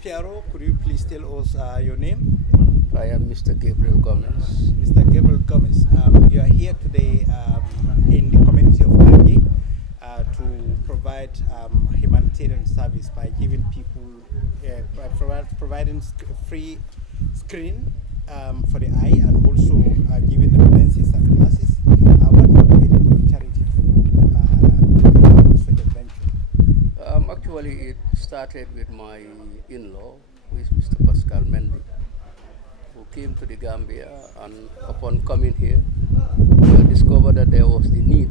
Piero, could you please tell us your name? I am Mr. Gabriel Gomez. Mr. Gabriel Gomez. You are here today in the community of Tanji to provide humanitarian service by giving people, providing free screen for the eye and also giving them lenses and glasses. What motivated your charity to do such a venture? Actually, it started with my in-law, who is Mr. Pascal Mendy, who came to the Gambia and upon coming here, discovered that there was the need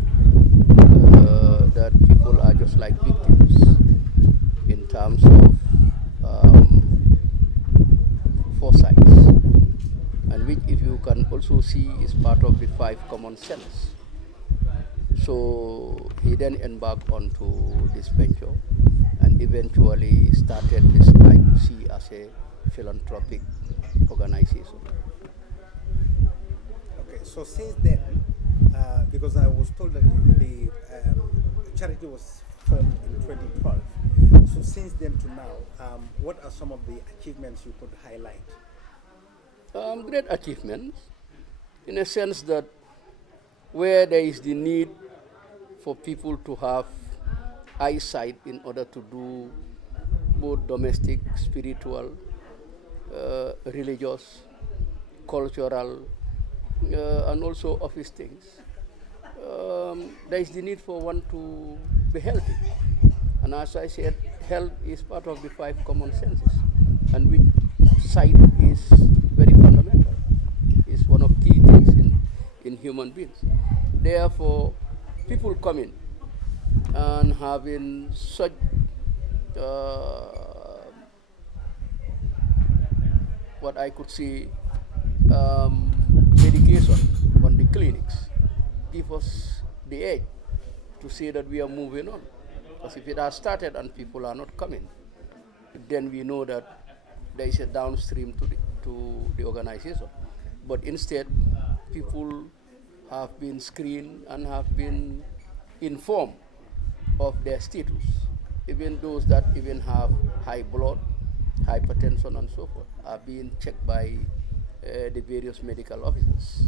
that people are just like victims in terms of foresights, and which, if you can also see, is part of the five common sense. So he then embarked onto this venture and eventually started this I2C as a philanthropic organization. Okay, so since then, because I was told that the charity was formed in 2012, so since then to now, what are some of the achievements you could highlight? Great achievements, in a sense that where there is the need for people to have eyesight in order to do both domestic, spiritual, religious, cultural, and also office things. There is the need for one to be healthy. And as I said, health is part of the five common senses, and which sight is very fundamental. It's one of key things in human beings. Therefore, people coming and having such what I could see dedication on the clinics give us the edge to say that we are moving on. Because if it has started and people are not coming, then we know that there is a downstream to the organization. But instead, people have been screened and have been informed of their status. Even those that even have high blood, hypertension, and so forth are being checked by the various medical officers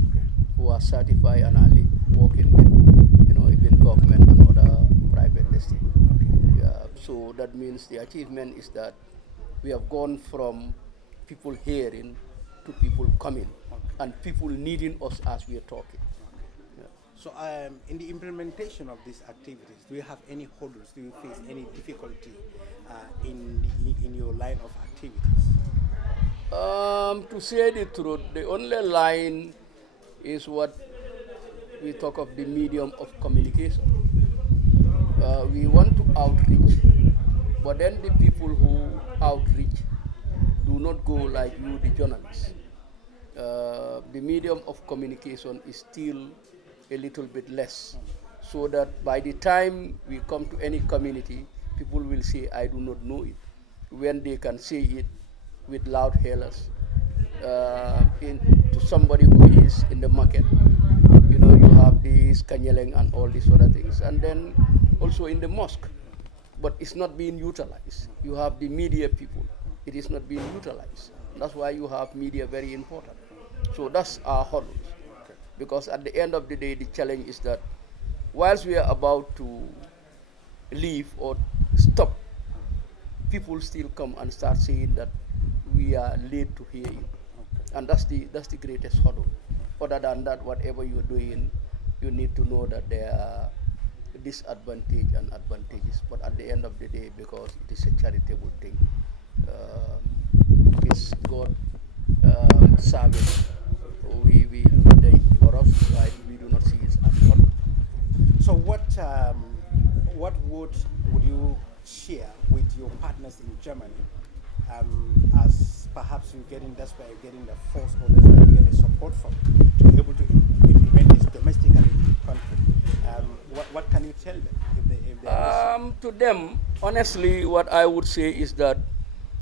who are certified and are working with, even government and other private districts. Yeah, so that means the achievement is that we have gone from people hearing to people coming, and people needing us as we are talking. Yeah. So, in the implementation of these activities, do you have any hurdles? Do you face any difficulty in your line of activities? To say the truth, the only line is what we talk of the medium of communication. We want to outreach, but then the people who outreach do not go like you, the journalists. The medium of communication is still a little bit less, so that by the time we come to any community, people will say, I do not know it, when they can say it with loud hailers to somebody who is in the market. You have this kanyeleng and all these other things, and then also in the mosque, but it's not being utilized. You have the media people, it is not being utilized. That's why you have media very important. So that's our hurdles. Okay. Because at the end of the day, the challenge is that whilst we are about to leave or stop, people still come and start saying that we are late to hear you. Okay. And that's the greatest hurdle. Other than that, whatever you're doing, you need to know that there are disadvantages and advantages. But at the end of the day, because it is a charitable thing, it's God service. For us, we do not see it as hurdle. So, what would you share with your partners in Germany, as perhaps you're getting that's where you're getting the force or that's where you're getting support from to be able to implement this domestically in the country? What can you tell them if they to them, honestly, what I would say is that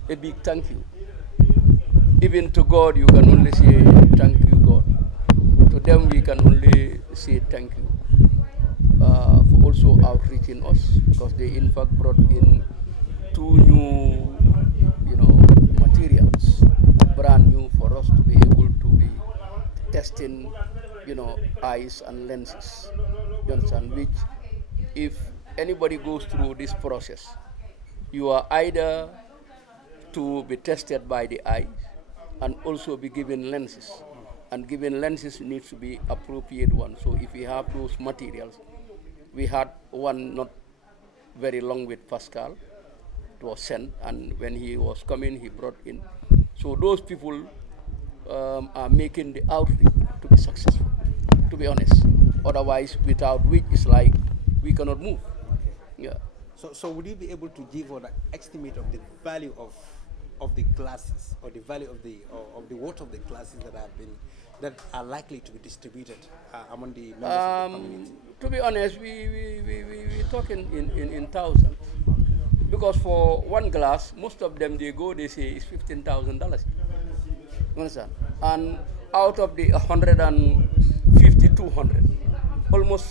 a big thank you. Even to God, you can only say thank you, God. To them, we can only say thank you for also outreaching us, because they in fact brought in two new, eyes and lenses. You understand? Which, if anybody goes through this process, you are either to be tested by the eye and also be given lenses. And given lenses needs to be appropriate one. So if we have those materials, we had one not very long with Pascal. It was sent, and when he was coming, he brought in. So those people are making the outreach to be successful, to be honest. Otherwise, without which, it's like we cannot move. Okay. Yeah. So would you be able to give an estimate of the value of the glasses, or the value of the worth of the glasses that are likely to be distributed among the members of the community? To be honest, we talk in thousands. Because for one glass, most of them they say it's $15,000. You understand? And out of the 150, 200, almost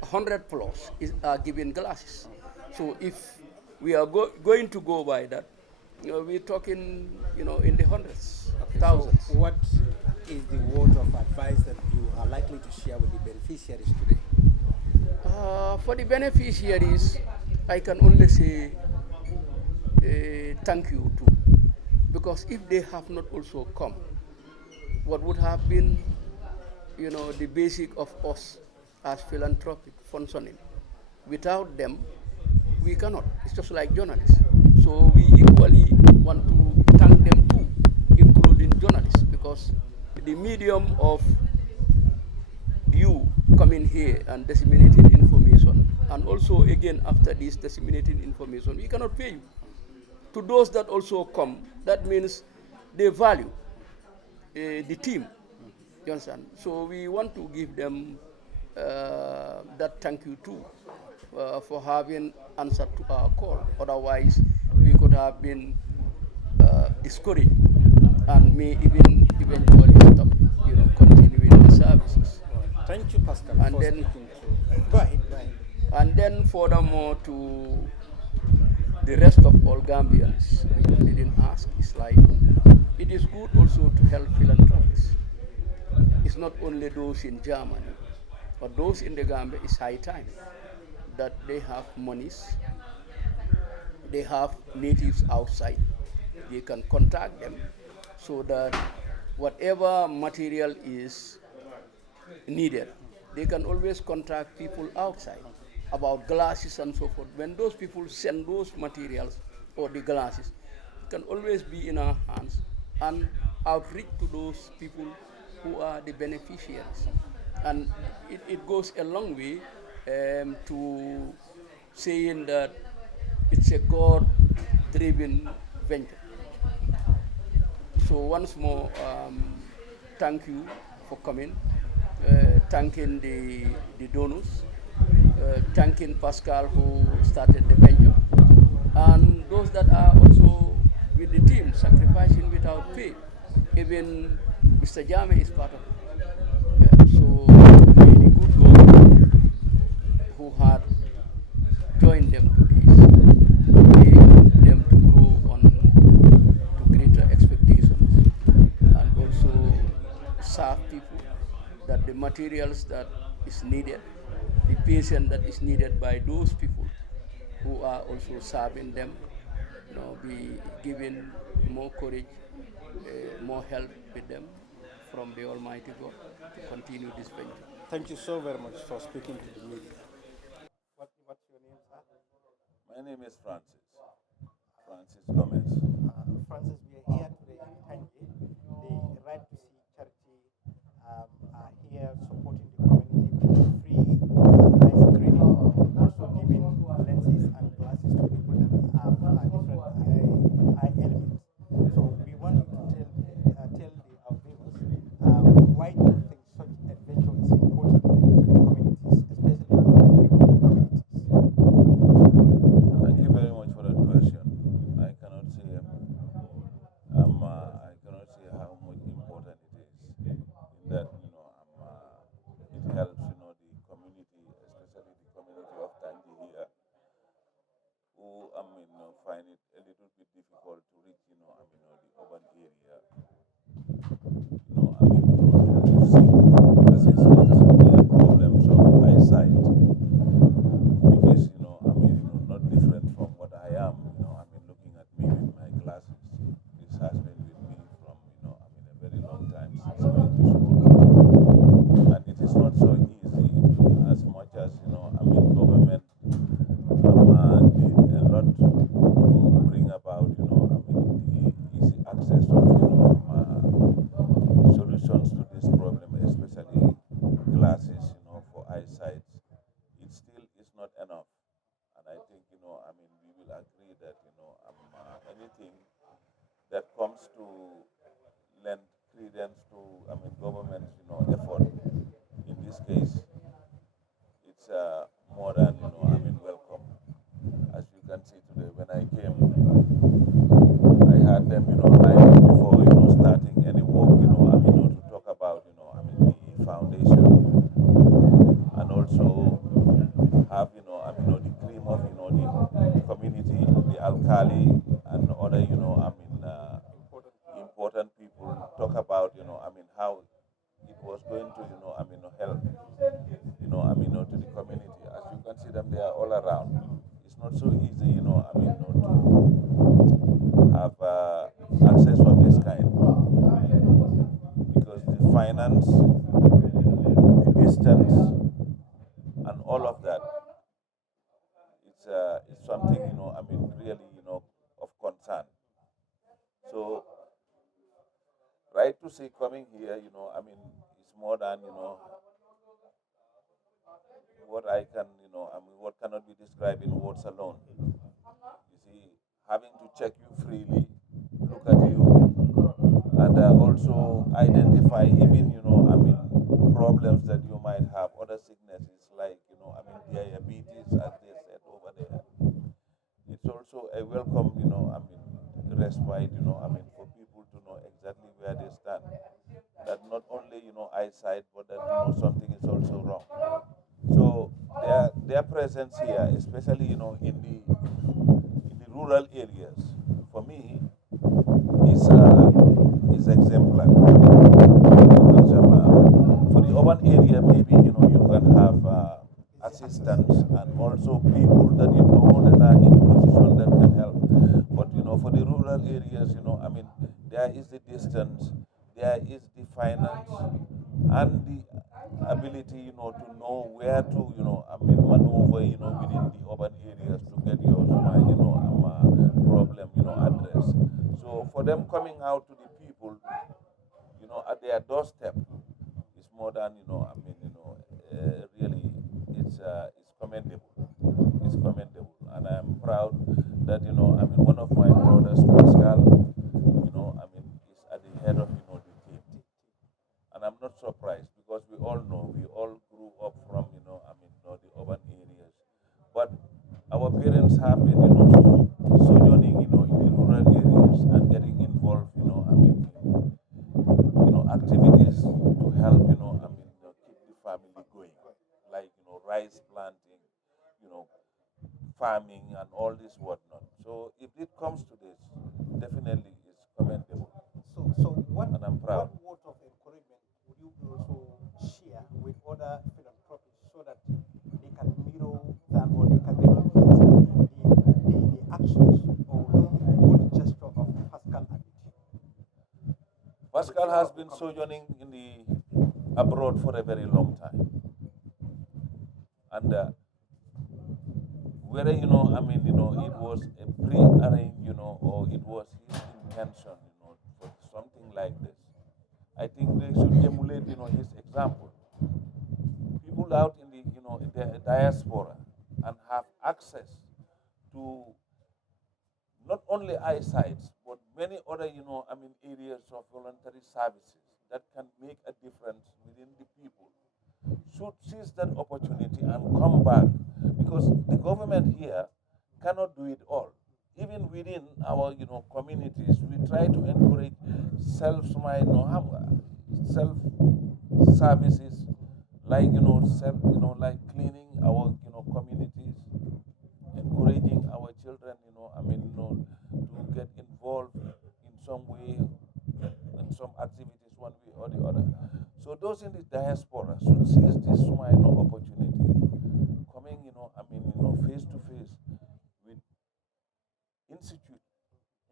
100 plus are given glasses. So if we are going to go by that, we're talking, in the hundreds, Okay, thousands. so what is the word of advice that you are likely to share with the beneficiaries today? For the beneficiaries, I can only say thank you too, because if they have not also come, what would have been, the basic of us as philanthropic functioning? Without them, we cannot. It's just like journalists. So we equally want to thank them too, including journalists, because the medium of you coming here and disseminating information, and also again after this disseminating information, we cannot pay you. To those that also come, that means they value the team. You understand? So we want to give them that thank you too for having answered to our call. Otherwise, we could have been discouraged and may even eventually stop, continuing the services. Thank you, Pascal, And for then- speaking to. Go ahead. Go ahead. And then furthermore, to the rest of all Gambians, which we didn't ask, is like, it is good also to help philanthropists. It's not only those in Germany, but those in the Gambia. It's high time that they have monies, they have natives outside, they can contact them, so that whatever material is needed, they can always contact people outside about glasses and so forth. When those people send those materials or the glasses, it can always be in our hands and outreach to those people who are the beneficiaries. And it goes a long way to saying that it's a God-driven venture. So once more, thank you for coming, thanking the donors, thanking Pascal who started the venture, and those that are also with the team sacrificing without pay. Even Mr. Jame is part of it. So may the good God who had joined them to this, may them to grow on to greater expectations, and also serve people, that the materials that is needed, the patient that is needed by those people who are also serving them, be given more courage, more help with them from the Almighty God to continue this venture. Thank you so very much for speaking to the media. What's your name, sir? My name is Francis. Francis Gomez. Francis, we are here today in Tanji. The Right to See charity are here supporting the community with free eye screening, also giving lenses and glasses to people that have different eye elements. So we want you to tell our viewers why do you think such a venture is important to the communities, especially the underprivileged communities? Thank you very much for that question. I cannot say anything that comes to lend credence to, government's, effort. In this case, it's more than, welcome. As you can see today, when I came, I had them, lined up before, starting any work, to talk about, the foundation, and also have, the cream of, the community, the alkali, and other, important people talk about, how it was going to, help, to the community. As you can see them, they are all around. It's not so easy, to have access of this kind because the finance, the distance, and all of that, it's something, really, of concern. So, right to say coming here, it's more than, what I can, what cannot be described in words alone. You see, having to check you freely, look at you, and also identify even, problems that you might have, other sicknesses like, diabetes, as they said over there. It's also a welcome, respite, for people to know exactly where they stand. That not only, eyesight, but that, something is also wrong. So their presence here, especially, in the rural areas, for me, is exemplary. Because for the urban area, maybe, you can have assistance and also people that you know that are in position that can help. But for the rural areas, there is the distance, there is the finance, and the ability, to know where to, maneuver, within the urban areas to get your, problem, addressed. So for them coming out to the people, at their doorstep, is more than, really, it's commendable. It's commendable, and I'm proud that, one of my brothers, Pascal, is at the head of, the team. And I'm not surprised because we all know, we all grew up from, the urban areas. But our parents have been, sojourning, in the rural areas and getting involved, activities to help, keep the family going, like, rice planting, you know, farming and all this whatnot. So if it comes to this, definitely it's commendable, So what and I'm proud. what word of encouragement would you also share with other philanthropists so that they can mirror that or they can replicate the actions or the good gesture of Pascal and the team? Pascal has been sojourning in the abroad for a very long time, and whether, it was a pre-arranged, or it was his intention, for something like this, I think they should emulate, his example. People out in the, in the diaspora and have access to not only eyesight, but many other, areas of voluntary services that can make a difference within the people, should seize that opportunity and come back, because the government here cannot do it all. Even within our, communities, we try to encourage self, self services, like, self, like cleaning our, communities, encouraging our children, to get involved in some way, in some activities, one way or the other. So those in the diaspora should seize this, opportunity, coming, face to face with institute,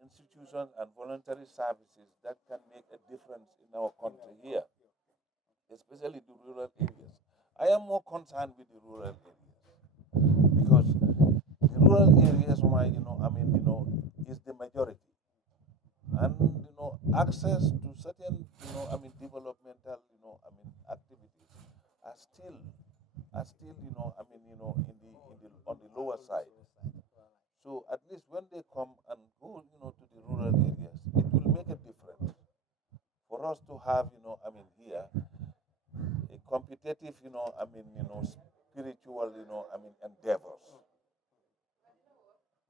institutions and voluntary services that can make a difference in our country here, especially the rural areas. I am more concerned with the rural areas because the rural areas, is the majority, and access to certain, developmental, activities are still, in the on the lower side. So at least when they come and go, to the for us to have, here a competitive, spiritual, endeavors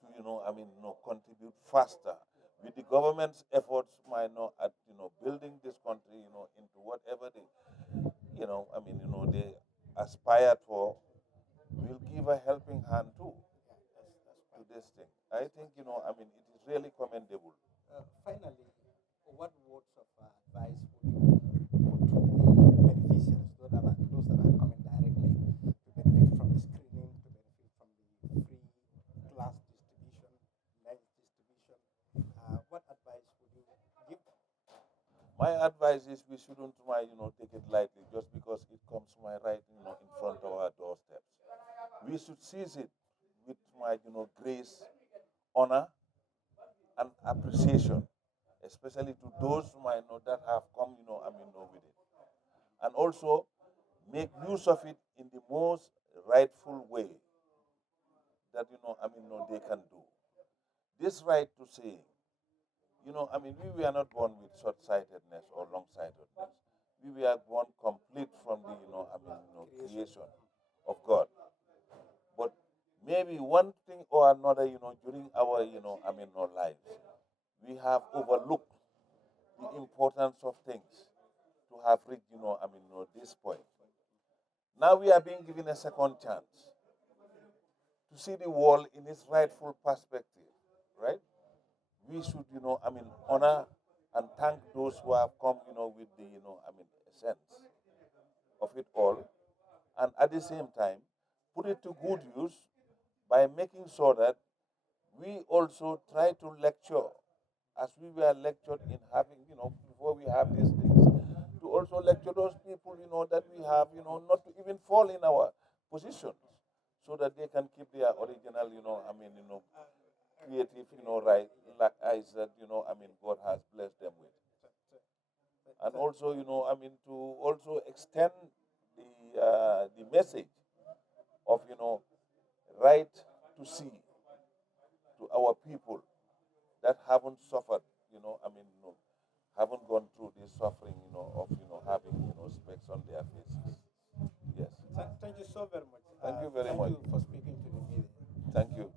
to, contribute faster with the government's efforts, at, building this country, into whatever they, they aspire for. We'll give a helping hand too to this thing. I think, it is really commendable. Finally, what words of advice would you put to the beneficiaries, those that are coming directly to benefit from the screening, to benefit from the free class distribution, lunch distribution? What advice would you give them? My advice is we shouldn't try, take it lightly just because it comes my right, in front of our doorsteps. We should seize it with my, grace, honor, and appreciation, especially to those that have come, with it, and also make use of it in the most rightful way that they can do. This right to say, we were not born with short-sightedness or long-sightedness. We were born complete from the creation of God. But maybe one thing or another, during our our lives, we have overlooked the importance of things to have reached this point. Now we are being given a second chance to see the world in its rightful perspective, right? We should, honor and thank those who have come, with the, essence of it all, and at the same time, put it to good use by making sure that we also try to lecture, as we were lectured in having, before we have these things, to also lecture those people, that we have, not to even fall in our positions, so that they can keep their original, creative, right, like eyes that, God has blessed them with. And also, to also extend the message of, right to see to our people that haven't suffered, haven't gone through this suffering, of, having, specs on their faces. Yes. Thank you so very much. Thank you very much. Thank you for speaking to the media.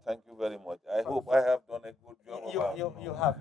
Thank you very much. I hope I have done a good job. You have.